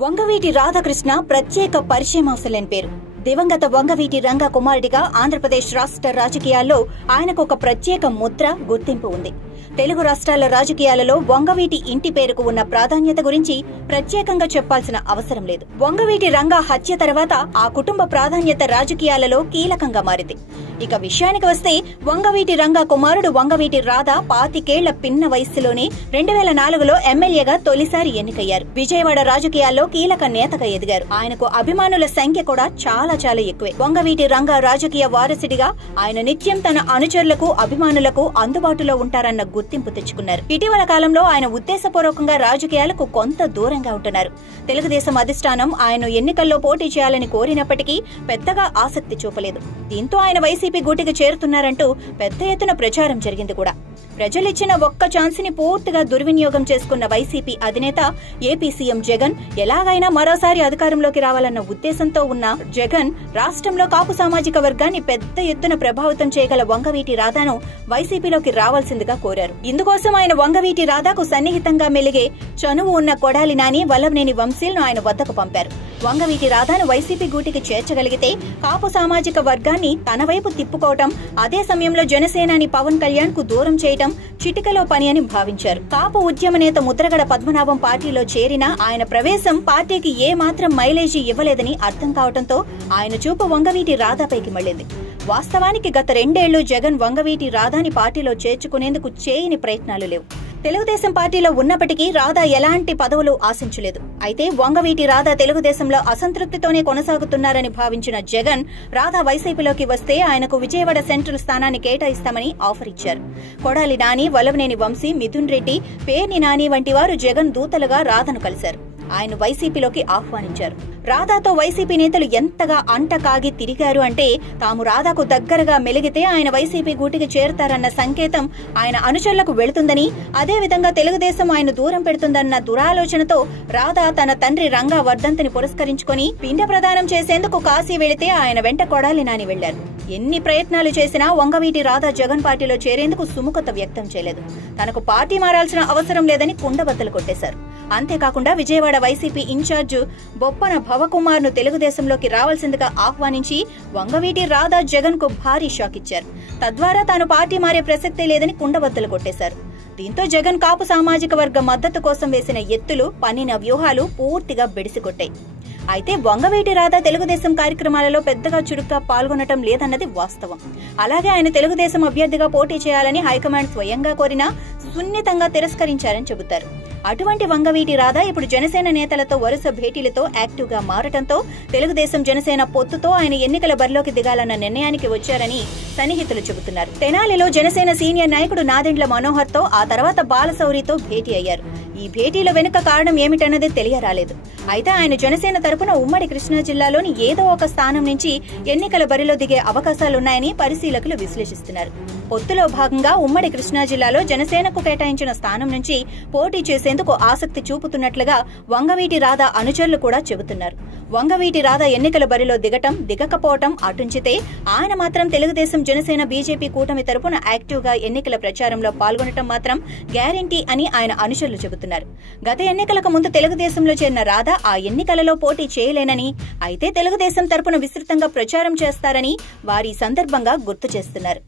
వంగవీటి రాధాకృష్ణ ప్రత్యేక పరిచయమవసరం పేరు. దివంగత వంగవీటి రంగా కుమారుడిగా ఆంధ్రప్రదేశ్ రాష్ట్ర రాజకీయాల్లో ఆయనకు ఒక ప్రత్యేక ముద్ర, గుర్తింపు ఉంది. తెలుగు రాష్ట్రాల రాజకీయాలలో వంగవీటి ఇంటి పేరుకు ఉన్న ప్రాధాన్యత గురించి ప్రత్యేకంగా చెప్పాల్సిన అవసరం లేదు. వంగవీటి రంగా హత్య తర్వాత ఆ కుటుంబ ప్రాధాన్యత రాజకీయాలలో కీలకంగా మారింది. ఇక విషయానికి వస్తే వంగవీటి రంగా కుమారుడు వంగవీటి రాధా 25 ఏళ్ల పిన్న వయస్సులోనే 2004లో ఎమ్మెల్యేగా తొలిసారి ఎన్నికయ్యారు. విజయవాడ రాజకీయాల్లో కీలక నేతగా ఎదిగారు. ఆయనకు అభిమానుల సంఖ్య కూడా చాలా ఎక్కువే. వంగవీటి రంగా రాజకీయ వారసుడిగా ఆయన నిత్యం తన అనుచరులకు, అభిమానులకు అందుబాటులో ఉంటారన్న గుర్తింపు తెచ్చుకున్నారు. ఇటీవల కాలంలో ఆయన ఉద్దేశపూర్వకంగా రాజకీయాలకు కొంత దూరంగా ఉంటున్నారు. తెలుగుదేశం అధిష్టానం ఆయన ఎన్నికల్లో పోటీ చేయాలని కోరినప్పటికీ పెద్దగా ఆసక్తి చూపలేదు. దీంతో ఆయన వైసీపీ గూటికి చేరుతున్నారంటూ పెద్ద ఎత్తున ప్రచారం జరిగింది కూడా. ప్రజలిచ్చిన ఒక్క ఛాన్స్ ని పూర్తిగా దుర్వినియోగం చేసుకున్న వైసీపీ అధినేత ఏపీ సీఎం జగన్ ఎలాగైనా మరోసారి అధికారంలోకి రావాలన్న ఉద్దేశంతో ఉన్న జగన్ రాష్ట్రంలో కాపు సామాజిక వర్గాన్ని పెద్ద ఎత్తున ప్రభావితం చేయగల వంగవీటి రాధాను వైసీపీలోకి రావాల్సిందిగా కోరారు. ఇందుకోసం ఆయన వంగవీటి రాధాకు సన్నిహితంగా మెలిగే చనువు ఉన్న కొడాలి నాని, వల్లభనేని వంశీలను ఆయన వద్దకు పంపారు. వంగవీటి రాధాను వైసీపీ గూటికి చేర్చగలిగితే కాపు సామాజిక వర్గాన్ని తన వైపు తిప్పుకోవటం, అదే సమయంలో జనసేనాని పవన్ కళ్యాణ్ కు దూరం చేయటం చిటికలో పని అని భావించారు. కాపు ఉద్యమ నేత ముద్రగడ పద్మనాభం పార్టీలో చేరినా ఆయన ప్రవేశం పార్టీకి ఏ మాత్రం మైలేజీ ఇవ్వలేదని అర్థం కావడంతో ఆయన చూపు వంగవీటి రాధాపైకి మళ్లింది. వాస్తవానికి గత 2 ఏళ్లు జగన్ వంగవీటి రాధాని పార్టీలో చేర్చుకునేందుకు చేయని ప్రయత్నాలు లేవు. తెలుగుదేశం పార్టీలో ఉన్నప్పటికీ రాధా ఎలాంటి పదవులు ఆశించలేదు. అయితే వంగవీటి రాధా తెలుగుదేశంలో అసంతృప్తితోనే కొనసాగుతున్నారని భావించిన జగన్ రాధా వైసీపీలోకి వస్తే ఆయనకు విజయవాడ సెంట్రల్ స్థానాన్ని కేటాయిస్తామని ఆఫర్ ఇచ్చారు. కొడాలి నాని, వల్లభనేని వంశీ, మిథున్ రెడ్డి, పేర్ని నాని వంటి వారు జగన్ దూతలుగా రాధను కలిశారు. ఆయన వైసీపీలోకి ఆహ్వానించారు. రాధాతో వైసీపీ నేతలు ఎంతగా అంటకాగి తిరిగారు అంటే తాము రాధాకు దగ్గరగా మెలిగితే ఆయన వైసీపీ గూటికి చేరుతారన్న సంకేతం ఆయన అనుచరులకు వెళుతుందని, అదేవిధంగా తెలుగుదేశం ఆయన దూరం పెడుతుందన్న దురాలోచనతో రాధా తన తండ్రి రంగా వర్ధంతిని పురస్కరించుకుని పిండ ప్రదానం చేసేందుకు కాశీ వెళితే ఆయన వెంట కొడాలి నాని వెళ్లారు. ఎన్ని ప్రయత్నాలు చేసినా వంగవీటి రాధా జగన్ పార్టీలో చేరేందుకు సుముఖత వ్యక్తం చేయలేదు. తనకు పార్టీ మారాల్సిన అవసరం లేదని కుండబద్దలు కొట్టేశారు. అంతేకాకుండా విజయవాడ వైసీపీ ఇన్ఛార్జ్ బొప్పన భవకుమార్ ను తెలుగుదేశంలోకి రావాల్సిందిగా ఆహ్వానించి వంగవీటి రాధా జగన్ కు భారీ షాక్ ఇచ్చారు. తద్వారా తాను పార్టీ మారే ప్రసక్తే లేదని కుండబద్దలు కొట్టేశారు. దీంతో జగన్ కాపు సామాజిక వర్గ మద్దతు కోసం వేసిన ఎత్తులు, పన్నిన వ్యూహాలు పూర్తిగా బెడిసికొట్టాయి. అయితే వంగవీటి రాధా తెలుగుదేశం కార్యక్రమాలలో పెద్దగా చురుగ్గా పాల్గొనటం లేదన్నది వాస్తవం. అలాగే ఆయన తెలుగుదేశం అభ్యర్థిగా పోటీ చేయాలని హైకమాండ్ స్వయంగా కోరినా సున్నితంగా తిరస్కరించారని చెబుతారు. అటువంటి వంగవీటి రాధా ఇప్పుడు జనసేన నేతలతో వరుస భేటీలతో యాక్టివ్ గా మారటంతో తెలుగుదేశం జనసేన పొత్తుతో ఆయన ఎన్నికల బరిలోకి దిగాలన్న నిర్ణయానికి వచ్చారని సన్నిహితులు చెబుతున్నారు. తెనాలిలో జనసేన సీనియర్ నాయకుడు నాదెండ్ల మనోహర్ తో, ఆ తర్వాత బాలశౌరితో భేటీ అయ్యారు. ఈ భేటీల వెనుక కారణం ఏమిటన్నది తెలియరాలేదు. అయితే ఆయన జనసేన తరపున ఉమ్మడి కృష్ణా జిల్లాలోని ఏదో ఒక స్థానం నుంచి ఎన్నికల బరిలో దిగే అవకాశాలున్నాయని పరిశీలకులు విశ్లేషిస్తున్నారు. పొత్తులో భాగంగా ఉమ్మడి కృష్ణా జిల్లాలో జనసేనకు కేటాయించిన స్థానం నుంచి పోటీ చేసేందుకు ఆసక్తి చూపుతున్నట్లుగా వంగవీటి రాధా అనుచరులు కూడా చెబుతున్నారు. వంగవీటి రాధా ఎన్నికల బరిలో దిగటం, దిగకపోవటం అటుంచితే ఆయన మాత్రం తెలుగుదేశం, జనసేన, బీజేపీ కూటమి తరపున యాక్టివ్ గా ఎన్నికల ప్రచారంలో పాల్గొనటం మాత్రం గ్యారంటీ అని ఆయన అనుచరులు చెబుతున్నారు. గత ఎన్నికలకు ముందు తెలుగుదేశంలో చేరిన రాధా ఆ ఎన్నికలలో పోటీ చేయలేనని, అయితే తెలుగుదేశం తరపున విస్తృతంగా ప్రచారం చేస్తారని వారి సందర్భంగా గుర్తు చేస్తున్నారు.